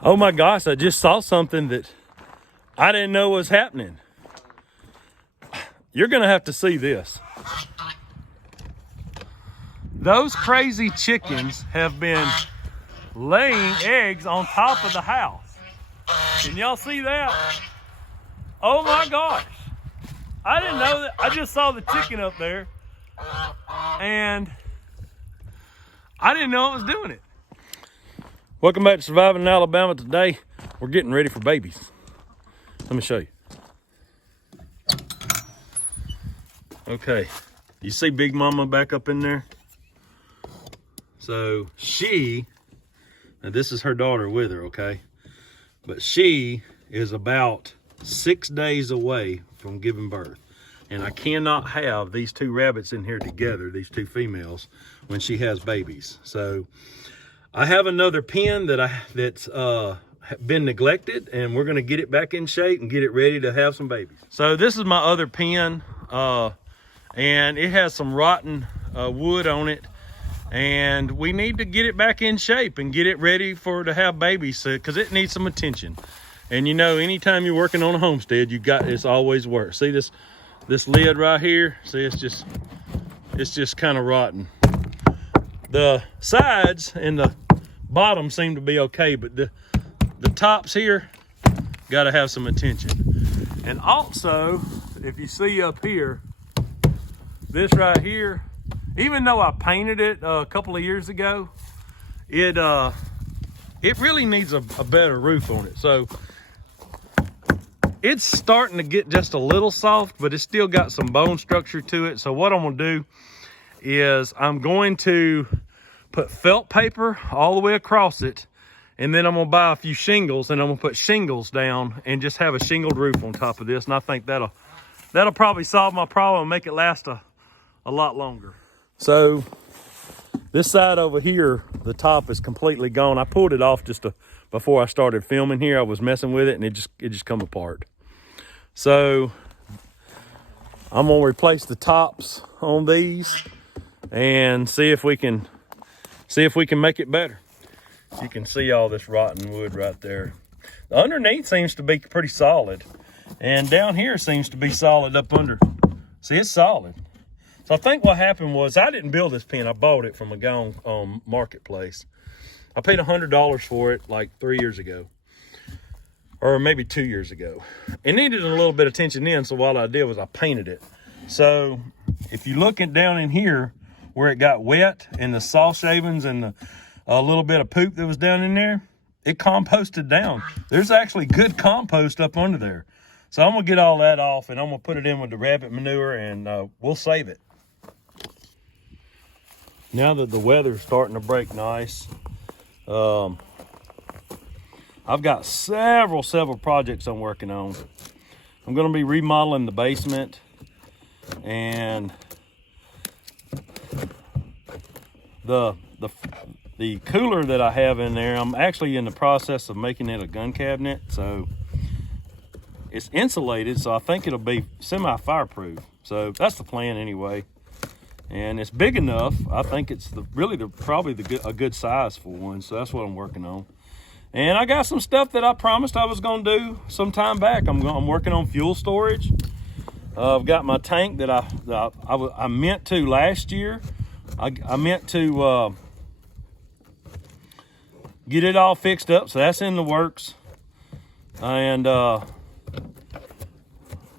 Oh my gosh, I just saw something that I didn't know was happening. You're gonna have to see this. Those crazy chickens have been laying eggs on top of the house. Can y'all see that? Oh my gosh. I didn't know that. I just saw the chicken up there and I didn't know it was doing it. Welcome back to Surviving in Alabama. Today, we're getting ready for babies. Let me show you. Okay, you see Big Mama back up in there? So and this is her daughter with her, okay? But she is about 6 days away from giving birth. And I cannot have these two rabbits in here together, these two females, when she has babies. So I have another pen that's been neglected, and we're gonna get it back in shape and get it ready to have some babies. So this is my other pen, and it has some rotten wood on it, and we need to get it back in shape and get it ready to have babies, because it needs some attention. And you know, anytime you're working on a homestead, it's always work. See this lid right here? See, it's just kind of rotten. The sides and the bottom seem to be okay, but the tops here got to have some attention. And also, if you see up here, this right here, even though I painted it a couple of years ago, it really needs a better roof on it. So it's starting to get just a little soft, but it's still got some bone structure to it. So what I'm gonna do is I'm going to put felt paper all the way across it, and then I'm gonna buy a few shingles, and I'm gonna put shingles down and just have a shingled roof on top of this. And I think that'll probably solve my problem and make it last a lot longer. So this side over here, the top is completely gone. I pulled it off before I started filming here. I was messing with it and it just come apart. So I'm gonna replace the tops on these and see if we can make it better. You can see all this rotten wood right there. The underneath seems to be pretty solid, and down here seems to be solid up under. See, it's solid. So I think what happened was, I didn't build this pen. I bought it from a guy on Marketplace. I paid $100 for it like 3 years ago, or maybe 2 years ago. It needed a little bit of attention then, so what I did was I painted it. So if you look down in here where it got wet and the saw shavings and a little bit of poop that was down in there, it composted down. There's actually good compost up under there. So I'm gonna get all that off, and I'm gonna put it in with the rabbit manure, and we'll save it. Now that the weather's starting to break nice, I've got several projects I'm working on. I'm gonna be remodeling the basement, and the cooler that I have in there, I'm actually in the process of making it a gun cabinet. So it's insulated, so I think it'll be semi-fireproof. So that's the plan anyway. And it's big enough. I think it's probably a good size for one. So that's what I'm working on. And I got some stuff that I promised I was gonna do some time back. I'm working on fuel storage. I've got my tank that I meant to last year. I meant to get it all fixed up, so that's in the works. And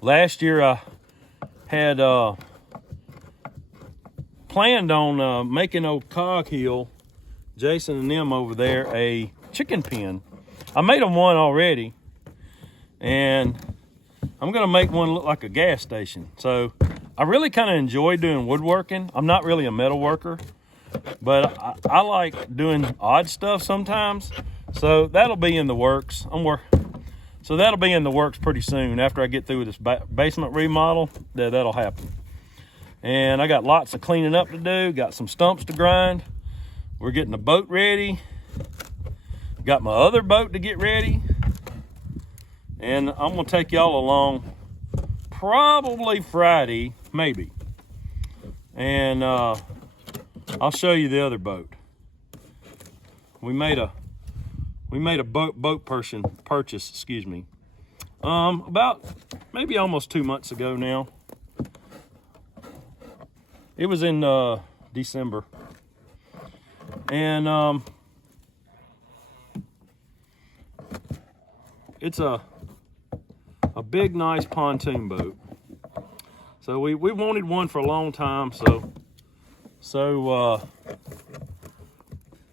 last year I had planned on making old Cog Hill, Jason and them over there, a chicken pen. I made them one already, and I'm gonna make one look like a gas station. So I really kind of enjoy doing woodworking. I'm not really a metal worker, but I like doing odd stuff sometimes. So that'll be in the works. So that'll be in the works pretty soon. After I get through with this basement remodel, that'll happen. And I got lots of cleaning up to do. Got some stumps to grind. We're getting the boat ready. Got my other boat to get ready. And I'm gonna take y'all along probably Friday, maybe. And I'll show you the other boat. We made We made a boat purchase, excuse me, about maybe almost 2 months ago now. It was in December. And it's a big, nice pontoon boat. So we wanted one for a long time,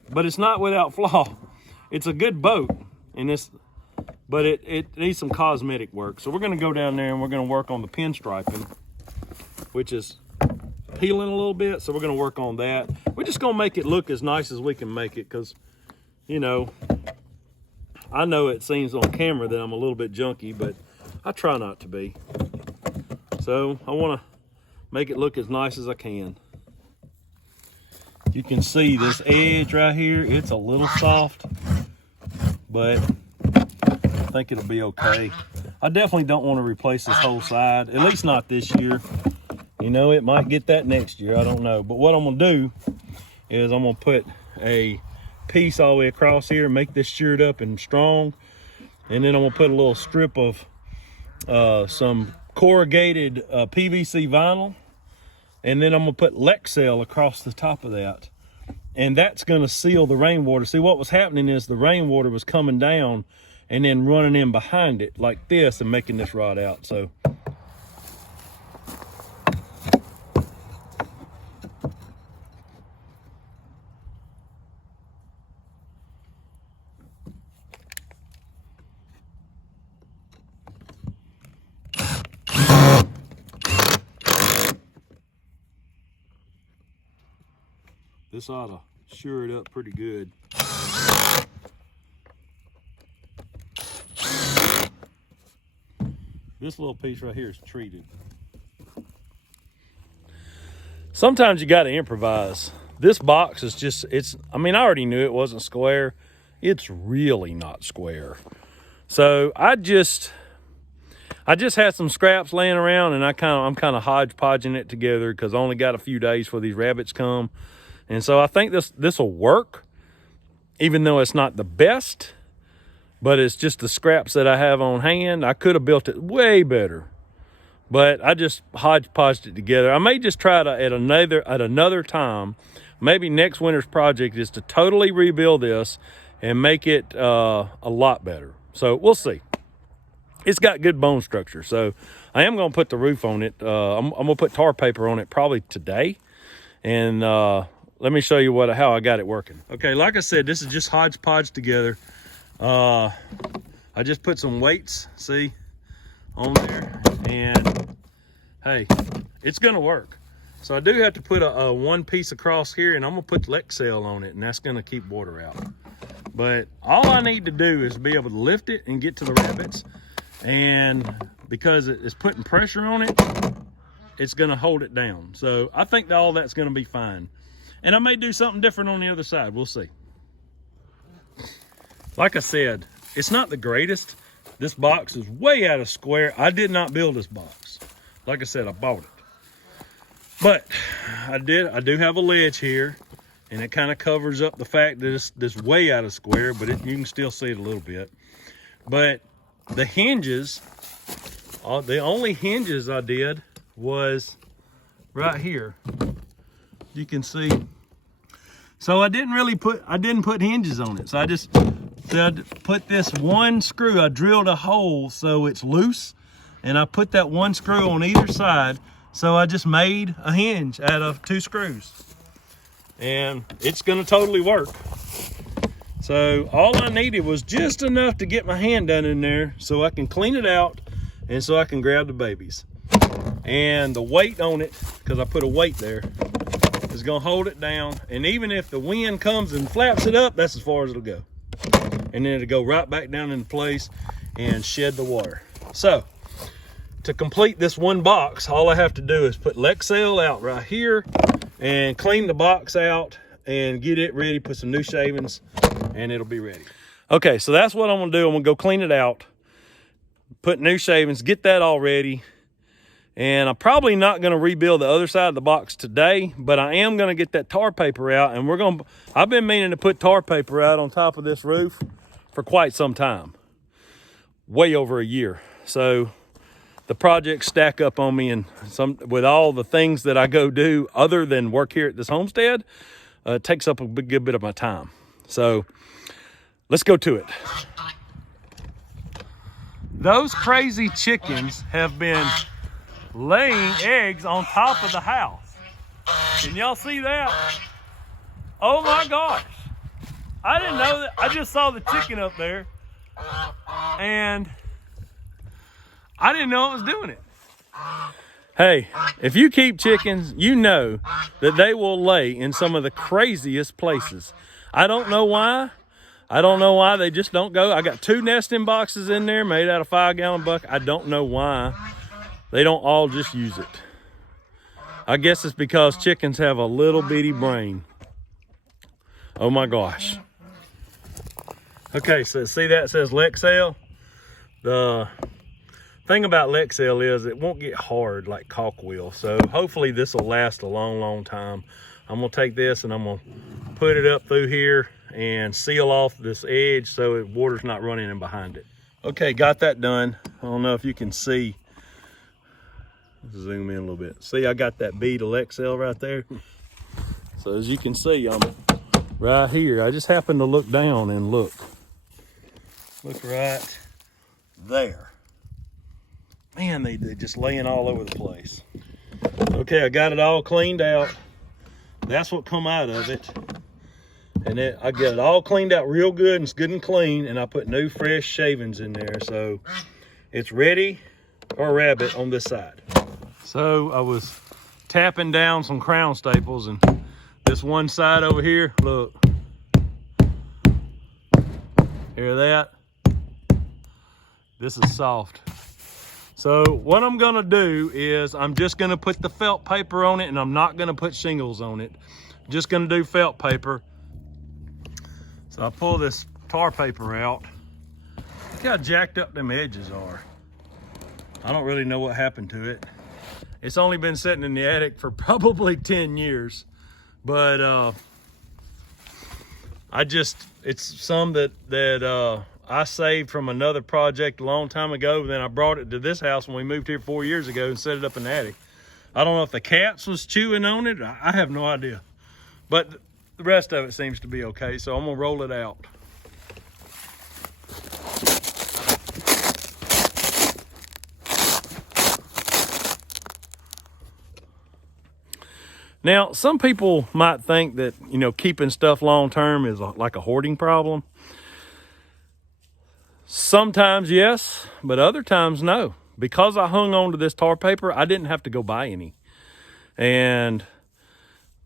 but it's not without flaw. It's a good boat, but it needs some cosmetic work. So we're gonna go down there and we're gonna work on the pinstriping, which is peeling a little bit. So we're gonna work on that. We're just gonna make it look as nice as we can make it, because, you know, I know it seems on camera that I'm a little bit junky, but I try not to be. So I wanna make it look as nice as I can. You can see this edge right here, it's a little soft, but I think it'll be okay. I definitely don't want to replace this whole side, at least not this year. You know, it might get that next year, I don't know. But what I'm gonna do is I'm gonna put a piece all the way across here, make this sheared up and strong, and then I'm gonna put a little strip of some corrugated PVC vinyl, and then I'm gonna put Lexel across the top of that, and that's gonna seal the rainwater. See, what was happening is the rainwater was coming down and then running in behind it like this and making this rot out. So this ought to sure it up pretty good. This little piece right here is treated. Sometimes you got to improvise. This box is just, I mean, I already knew it wasn't square. It's really not square. So I just had some scraps laying around, and I'm kind of hodgepodging it together because I only got a few days before these rabbits come. And so I think this will work, even though it's not the best, but it's just the scraps that I have on hand. I could have built it way better, but I just hodgepodged it together. I may just try to at another time. Maybe next winter's project is to totally rebuild this and make it a lot better. So we'll see. It's got good bone structure, so I am going to put the roof on it. I'm going to put tar paper on it probably today, and let me show you how I got it working. Okay, like I said, this is just hodgepodge together. I just put some weights, see, on there, and hey, it's gonna work. So I do have to put a one piece across here, and I'm gonna put Lexel on it, and that's gonna keep water out. But all I need to do is be able to lift it and get to the rabbits, and because it's putting pressure on it, it's gonna hold it down. So I think that all that's gonna be fine. And I may do something different on the other side, we'll see. Like I said, it's not the greatest. This box is way out of square. I did not build this box. Like I said, I bought it. But I do have a ledge here, and it kind of covers up the fact that it's way out of square, but you can still see it a little bit. But the hinges, the only hinges I did was right here. You can see. So I didn't put hinges on it. So I just put this one screw. I drilled a hole so it's loose, and I put that one screw on either side. So I just made a hinge out of 2 screws, and it's gonna totally work. So all I needed was just enough to get my hand down in there so I can clean it out and so I can grab the babies. And the weight on it, because I put a weight there, is gonna hold it down. And even if the wind comes and flaps it up, that's as far as it'll go. And then it'll go right back down in place and shed the water. So to complete this one box, all I have to do is put Lexel out right here and clean the box out and get it ready, put some new shavings, and it'll be ready. Okay, so that's what I'm gonna do. I'm gonna go clean it out, put new shavings, get that all ready. And I'm probably not gonna rebuild the other side of the box today, but I am gonna get that tar paper out, and I've been meaning to put tar paper out on top of this roof for quite some time, way over a year. So the projects stack up on me, and with all the things that I go do other than work here at this homestead, it takes up a good bit of my time. So let's go to it. Those crazy chickens have been laying eggs on top of the house. Can y'all see that? Oh my gosh. I didn't know that. I just saw the chicken up there, and I didn't know it was doing it. Hey, if you keep chickens, you know that they will lay in some of the craziest places. I don't know why. I don't know why they just don't go. I got 2 nesting boxes in there made out of 5-gallon bucket. I don't know why they don't all just use it. I guess it's because chickens have a little bitty brain. Oh my gosh. Okay, so see that it says Lexel? The thing about Lexel is it won't get hard like caulk will. So hopefully this will last a long, long time. I'm gonna take this and I'm gonna put it up through here and seal off this edge so water's not running in behind it. Okay, got that done. I don't know if you can see. Let's zoom in a little bit. See, I got that bead of Lexel right there. So as you can see, I'm right here. I just happened to look down and look. Look right there. Man, they're just laying all over the place. Okay, I got it all cleaned out. That's what come out of it. And then I get it all cleaned out real good, and it's good and clean, and I put new fresh shavings in there. So it's ready for a rabbit on this side. So I was tapping down some crown staples, and this one side over here, look. Hear that? This is soft. So what I'm gonna do is I'm just gonna put the felt paper on it, and I'm not gonna put shingles on it. Just gonna do felt paper. So I pull this tar paper out. Look how jacked up them edges are. I don't really know what happened to it. It's only been sitting in the attic for probably 10 years. But it's some that I saved from another project a long time ago. Then I brought it to this house when we moved here 4 years ago and set it up in the attic. I don't know if the cats was chewing on it. I have no idea. But the rest of it seems to be okay, so I'm gonna roll it out. Now, some people might think that, you know, keeping stuff long-term is like a hoarding problem. Sometimes yes, but other times no. Because I hung on to this tar paper, I didn't have to go buy any. And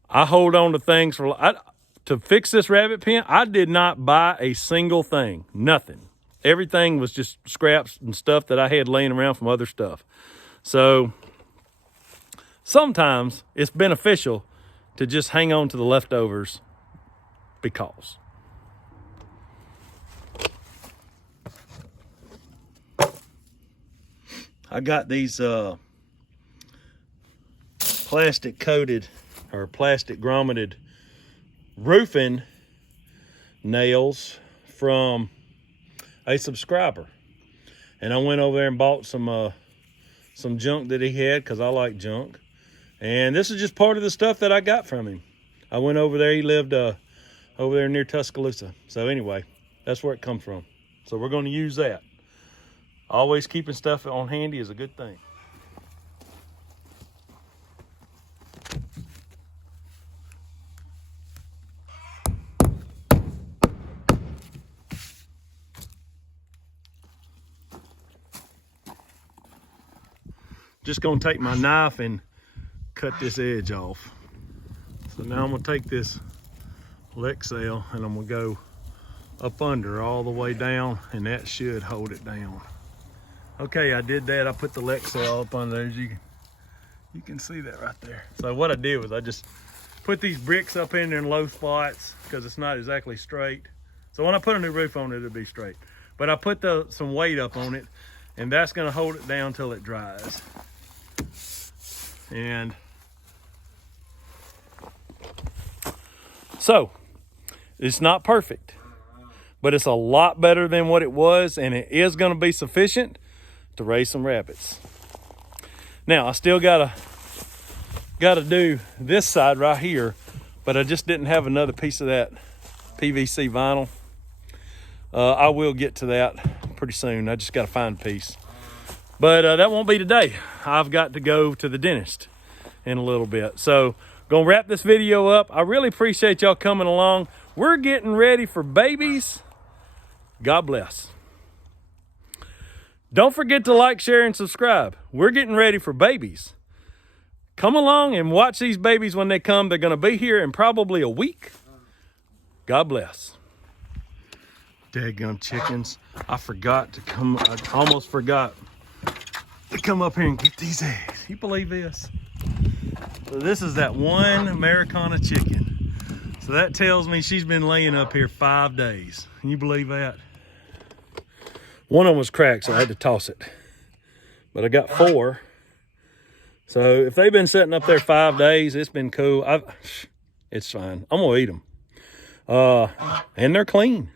I hold on to things to fix this rabbit pen. I did not buy a single thing, nothing. Everything was just scraps and stuff that I had laying around from other stuff. So sometimes it's beneficial to just hang on to the leftovers because. I got these plastic coated or plastic grommeted roofing nails from a subscriber, and I went over there and bought some junk that he had because I like junk, and this is just part of the stuff that I got from him. I went over there. He lived over there near Tuscaloosa. So anyway, that's where it comes from. So we're going to use that. Always keeping stuff on handy is a good thing. Just gonna take my knife and cut this edge off. So now I'm gonna take this Lexel and I'm gonna go up under all the way down, and that should hold it down. Okay, I did that. I put the Lexel up under there. As you can see that right there. So what I did was I just put these bricks up in there in low spots because it's not exactly straight. So when I put a new roof on it, it'll be straight. But I put some weight up on it, and that's gonna hold it down till it dries. And so it's not perfect, but it's a lot better than what it was, and it is going to be sufficient to raise some rabbits. Now, I still gotta do this side right here, but I just didn't have another piece of that PVC vinyl. I will get to that pretty soon. I just got to find a piece. But that won't be today. I've got to go to the dentist in a little bit. So, gonna wrap this video up. I really appreciate y'all coming along. We're getting ready for babies. God bless. Don't forget to like, share, and subscribe. We're getting ready for babies. Come along and watch these babies when they come. They're gonna be here in probably a week. God bless. Daggum chickens. I almost forgot to come up here and get these eggs. You believe this? So this is that one Americana chicken. So that tells me she's been laying up here 5 days. Can you believe that? One of them was cracked, so I had to toss it. But I got 4. So if they've been sitting up there 5 days, it's been cool. It's fine. I'm gonna eat them. And they're clean.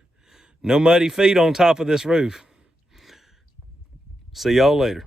No muddy feet on top of this roof. See y'all later.